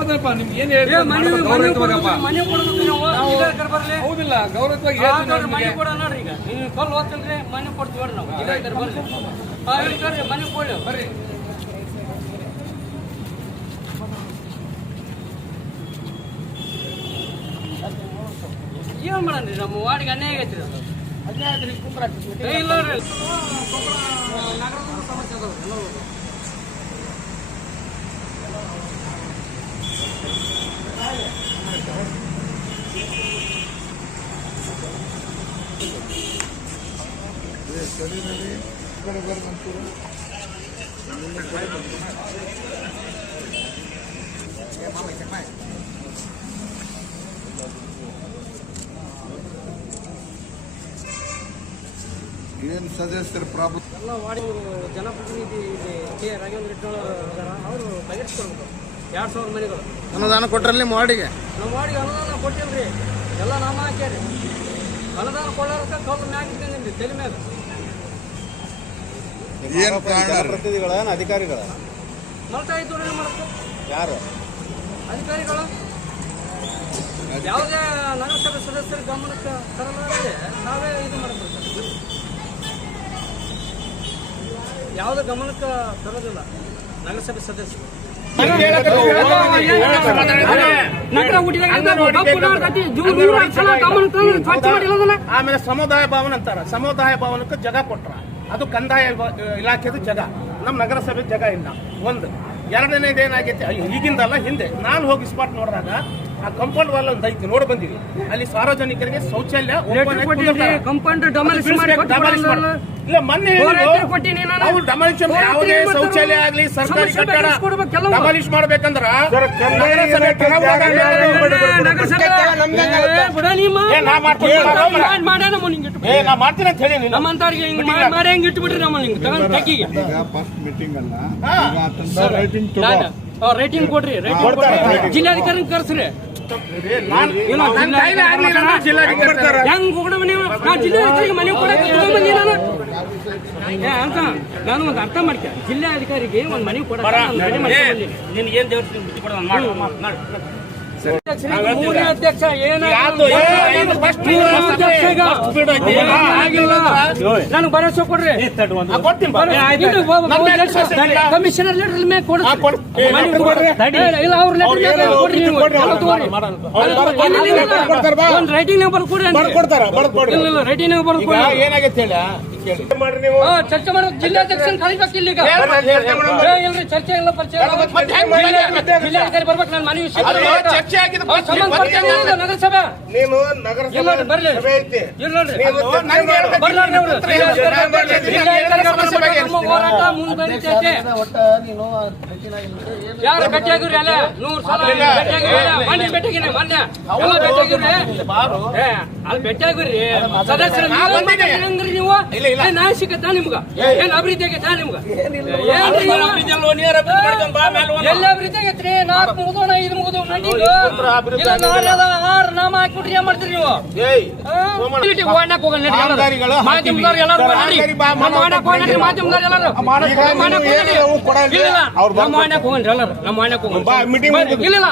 ಯಾವ್ದಪ್ಪ ನಿಮ್ಗೆ ಏನ್ ಕಡೆ ಬರ್ಲಿ ಹೌದಿಲ್ಲ ಗೌರವವಾಗಿ ಹೇಳ್ತೀನಿ ಮನೆ ಕೊಡ ನೋಡ್ರಿ ಈಗ. ನೀವು ಕಲ್ಲು ಹೋಗ್ತಲ್ರಿ ಮನೆ ಕೊಡ್ತೀವಿ ನಾವು. ಕಡೆ ಹೇಳ್ತಾರ್ರಿ ಮನೆ ಕೊಡ್ಲಿ ಬರ್ರಿ. ಏನ್ ಮಾಡನ್ರಿ ನಮ್ಮ ವಾರ್ಡ್ಗೆ ಅನ್ಯಾಯ ಆಗೈತಿ ಅನ್ಯಾಯ ಇಲ್ಲ ನಗರ ಸಮಸ್ಯೆ ನೋಡ್ರಿ ಏನ್ ಸದಸ್ಯರ ಪ್ರಾಬ್ಲಮ್ ಎಲ್ಲ ವಾರ್ಡ್ ಜನಪ್ರತಿನಿಧಿ ಕೆ ರಾಘವೇಂದ್ರ ಇದಾರ ಅವರು ಬಗೆಹರಿಸ್ಕೊಡ್ಬೇಕು ಎರಡು ಸಾವಿರ ಮನೆಗಳು. ಅನುದಾನ ಕೊಟ್ರಲ್ಲಿ ಮಾಡಿಗೆ ನಮ್ಮ ವಾರ್ಡಿಗೆ ಅನುದಾನ ಕೊಟ್ಟಿಲ್ರಿ. ಎಲ್ಲ ನಾಮ ಹಾಕ್ಯಾರಿ ಅನುದಾನ ಕೊಡೋರಕ್ಕ ಕೌಲ್ ಮ್ಯಾಗ ಇಟ್ಕೊಂಡಿನ್ರಿ ತಲೆ ಮ್ಯಾಗ. ಏನ್? ಪ್ರತಿನಿಧಿಗಳ ಅಧಿಕಾರಿಗಳ? ಯಾರು? ಅಧಿಕಾರಿಗಳು? ಯಾವುದೇ ನಗರಸಭೆ ಸದಸ್ಯರ ಗಮನಕ್ಕೆ ತರಲಾರದೆ ನಾವೇ ಇದು ಮಾಡಬೇಕು ಯಾವುದೇ ಗಮನಕ್ಕೆ ತರೋದಿಲ್ಲ ನಗರಸಭೆ ಸದಸ್ಯರು. ನಗರ ಆಮೇಲೆ ಸಮುದಾಯ ಭವನ ಅಂತಾರ. ಸಮುದಾಯ ಭವನಕ್ಕೆ ಜಗ ಕೊಟ್ರ. ಅದು ಕಂದಾಯ ಇಲಾಖೆದು ಜಗ. ನಮ್ಮ ನಗರಸಭೆ ಜಗ ಇಲ್ಲ. ಒಂದು. ಎರಡನೇದು ಏನಾಗೈತೆ ಅಯ್ಯೋ, ಈಗಿಂದಲ್ಲ ಹಿಂದೆ. ನಾನು ಹೋಗಿ ಸ್ಪಾಟ್ ನೋಡಿದಾಗ ಆ ಕಂಪೌಂಡ್ ವಾಲ್ ಒಂದು ಐತಿ ನೋಡಿ ಬಂದಿವಿ ಅಲ್ಲಿ ಸಾರ್ವಜನಿಕರಿಗೆ ಶೌಚಾಲಯ. ಕಂಪೌಂಡ್ ಇಲ್ಲ ಮೊನ್ನೆ ಯಾವುದೇ ಶೌಚಾಲಯ ಆಗ್ಲಿ ಸರ್ಕಾರಿ ಕಟ್ಟಡ. ಡಮಾಲಿಶ್ ಮಾಡ್ಬೇಕಂದ್ರ ನಗರಸಭೆ ನಗರಸಭೆ ಏ, ನಾ ಮಾಡ್ತೀನಿ. ಅಂತ ಹೇಳಿ. ನಮ್ಮಂತವ್ರಿಗೆ ಹಿಂಗ್ ಮಾಡಿ ಇಟ್ಬಿಟ್ರಿ ತಗೊಂಡ್ ಫಸ್ಟ್ ಮೀಟಿಂಗ್ ಅಲ್ಲ ರೇಟಿಂಗ್ ಕೊಡ್ರಿ ರೇಟಿಂಗ್ ಕೊಡ್ರಿ. ಜಿಲ್ಲಾಧಿಕಾರಿ ಕರ್ಸ್ರಿ. ಹೆಂಗ್ ಹೋಗೋಣ ನೀವು? ನಾ ಜಿಲ್ಲಾಧಿಕಾರಿಗೆ ಮನೆ ಕೊಡಕ್ಕೆ ತಗೊಂಡ್ಬಂದಿ ನಾನು. ಅಂತ ನಾನು ಒಂದು ಅರ್ಥ ಮಾಡ್ಕೆ ಜಿಲ್ಲಾಧಿಕಾರಿಗೆ ಒಂದು ಮನೆ ಕೊಡಕ್ಕೆ ನಾನು ದೇವ್ರ ಬಿಟ್ಟು ಅಧ್ಯಕ್ಷರಿಗೆ ಮೂರನೇ ಮೂರನೇ ಅಧ್ಯಕ್ಷ ನನಗೆ ಭರವಸೆ ಕೊಡ್ರಿ. ಕಮಿಷನರ್ ಲೆಟರ್ ಮೇಲೆ ಇಲ್ಲ ಅವ್ರ ಲೆಟರ್ ಕೊಡ್ರಿ. ಒಂದು ರೈಟಿಂಗ್ ನಂಬರ್ ಕೊಡ್ರಿ. ಇಲ್ಲ ರೈಟಿಂಗ್ ನಂಬರ್ ಕೊಡ್ರಿ. ಏನಾಗೈತೆ ಹೇಳ? ಕೇಳಿ ಚರ್ಚೆ ಮಾಡೋದು ಜಿಲ್ಲಾ ಕಳಿಬೇಕು ಇಲ್ಲಿಗ. ಇಲ್ರಿ ಚರ್ಚೆ ಎಲ್ಲ ಪರಿಚಯ ಇಲ್ಲ. ಜಿಲ್ಲಾಧಿಕಾರಿ ಬರ್ಬೇಕು ನಾನು ಮನವಿ. ಚರ್ಚೆ ಸಂಬಂಧಪಟ್ಟ ನಗರಸಭೆ. ನೀನು ಇಲ್ಲ ಬರ್ಲಿ. ಇಲ್ಲ ಹೋರಾಟ ಮುಂದುವರಿತೈತೆ. ಯಾರು ಅಲ್ಲ? ನೂರ್ ಸಲ ಮೊನ್ನೆ ಭೇಟಿಯಾಗಿನಿ ಮೊನ್ನೆ. ಎಲ್ಲ ಅಲ್ಲಿ ಸದಸ್ಯರು ನೀವು ಇಲ್ಲ, ನ್ಯಾಯ ಸಿಗತ್ತಾ ನಿಮ್ಗ. ಏನ್ ಅಭಿವೃದ್ಧಿ ಆಗೈತಾ ನಿಮ್ಗ? ಏನ್ರಿ ನೀವು? ಎಲ್ಲಿ ಅಭಿವೃದ್ಧಿ ಆಗೈತ್ರಿ ನಾಲ್ಕು ಮುಗಿದೋಣ ಐದು ಮುಗಿದು ಮೀಟಿಂಗ್ ಅಭಿವೃದ್ಧಿ ಇಲ್ಲ ನಾಳೆಲ್ಲ ಆರು ನಾಮ ಹಾಕ್ಬಿಟ್ರಿ ಏನ್ ಮಾಡ್ತೀರಿ ನೀವು? ಮಾಧ್ಯಮದವ್ರು ಎಲ್ಲರೂ ನಮ್ಮ ಮಾಧ್ಯಮದವ್ರು ಎಲ್ಲರೂ. ಇಲ್ಲ. ನಮ್ಮ ಎಲ್ಲರೂ. ನಮ್ಮ ಇಲ್ಲ,